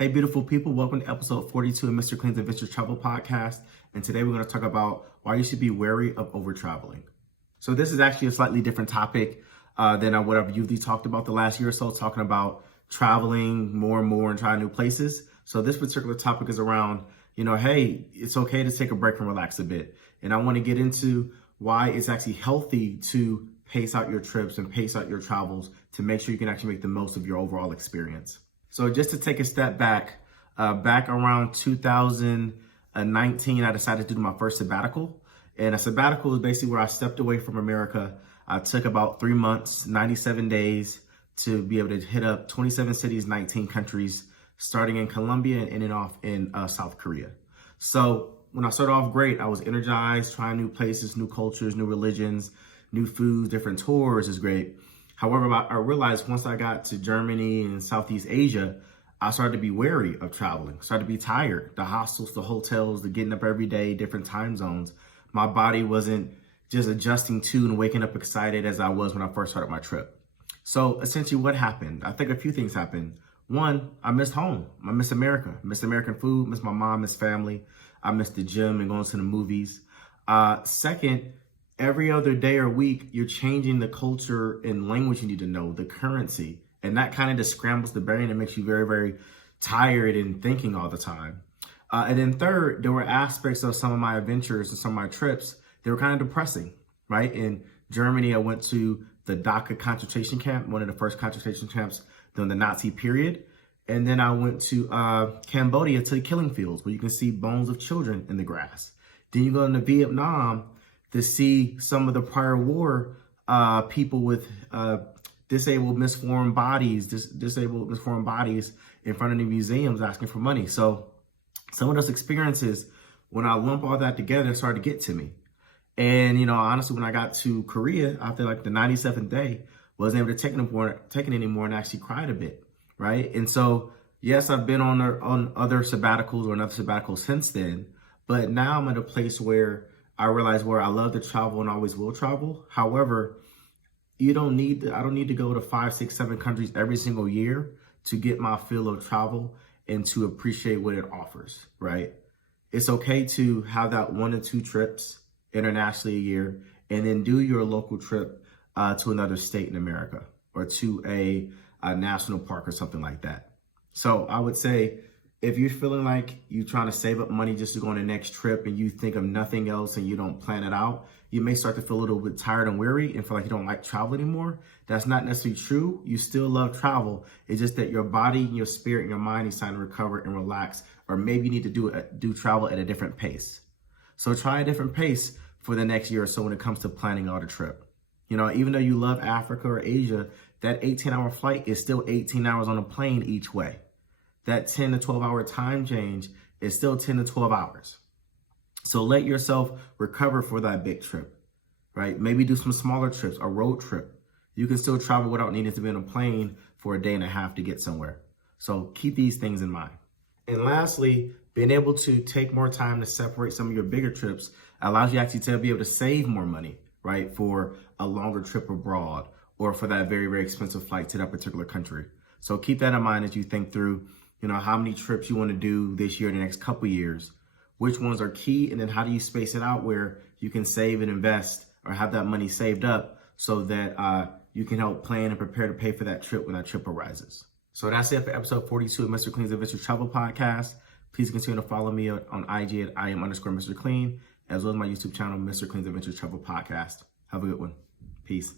Hey, beautiful people. Welcome to episode 42 of Mr. Clean's Adventure Travel Podcast. And today we're going to talk about why you should be wary of over-traveling. So this is actually a slightly different topic than what I've usually talked about the last year or so, talking about traveling more and more and trying new places. So this particular topic is around, hey, it's okay to take a break and relax a bit. And I want to get into why it's actually healthy to pace out your trips and pace out your travels to make sure you can actually make the most of your overall experience. So just to take a step back, back around 2019, I decided to do my first sabbatical. And a sabbatical is basically where I stepped away from America. I took about 3 months, 97 days to be able to hit up 27 cities, 19 countries, starting in Colombia and ending off in South Korea. So when I started off great, I was energized, trying new places, new cultures, new religions, new foods, different tours is great. However, I realized once I got to Germany and Southeast Asia, I started to be wary of traveling, started to be tired. The hostels, the hotels, the getting up every day, different time zones. My body wasn't just adjusting to and waking up excited as I was when I first started my trip. So essentially what happened? I think a few things happened. One, I missed home. I missed America. I missed American food, missed my mom, missed family. I missed the gym and going to the movies. Second, every other day or week, you're changing the culture and language you need to know, the currency. And that kind of just scrambles the brain and makes you very, very tired and thinking all the time. And then third, there were aspects of some of my adventures and some of my trips that were kind of depressing, right? In Germany, I went to the Dachau concentration camp, one of the first concentration camps during the Nazi period. And then I went to Cambodia to the killing fields where you can see bones of children in the grass. Then you go into Vietnam to see some of the prior war people with disabled, misformed bodies in front of the museums asking for money. So some of those experiences, when I lump all that together, started to get to me. And, honestly, when I got to Korea, after like the 97th day, wasn't able to take it anymore and actually cried a bit, right? And so, yes, I've been on other sabbaticals or another sabbatical since then, but now I'm at a place where I realize where I love to travel and always will travel. However, I don't need to go to 5, 6, 7 countries every single year to get my fill of travel and to appreciate what it offers, right? It's okay to have that 1 or 2 trips internationally a year and then do your local trip to another state in America or to a national park or something like that. So I would say, if you're feeling like you're trying to save up money just to go on the next trip and you think of nothing else and you don't plan it out, you may start to feel a little bit tired and weary and feel like you don't like travel anymore. That's not necessarily true. You still love travel. It's just that your body, your spirit, and your mind is trying to recover and relax, or maybe you need to do travel at a different pace. So try a different pace for the next year or so when it comes to planning out a trip. Even though you love Africa or Asia, that 18-hour flight is still 18 hours on a plane each way. That 10 to 12 hour time change is still 10 to 12 hours. So let yourself recover for that big trip, right? Maybe do some smaller trips, a road trip. You can still travel without needing to be on a plane for a day and a half to get somewhere. So keep these things in mind. And lastly, being able to take more time to separate some of your bigger trips allows you actually to be able to save more money, right? For a longer trip abroad or for that very, very expensive flight to that particular country. So keep that in mind as you think through how many trips you want to do this year, the next couple of years, which ones are key, and then how do you space it out where you can save and invest or have that money saved up so that you can help plan and prepare to pay for that trip when that trip arises. So that's it for episode 42 of Mr. Clean's Adventure Travel Podcast. Please continue to follow me on IG at @IM_Mr. Clean, as well as my YouTube channel, Mr. Clean's Adventure Travel Podcast. Have a good one. Peace.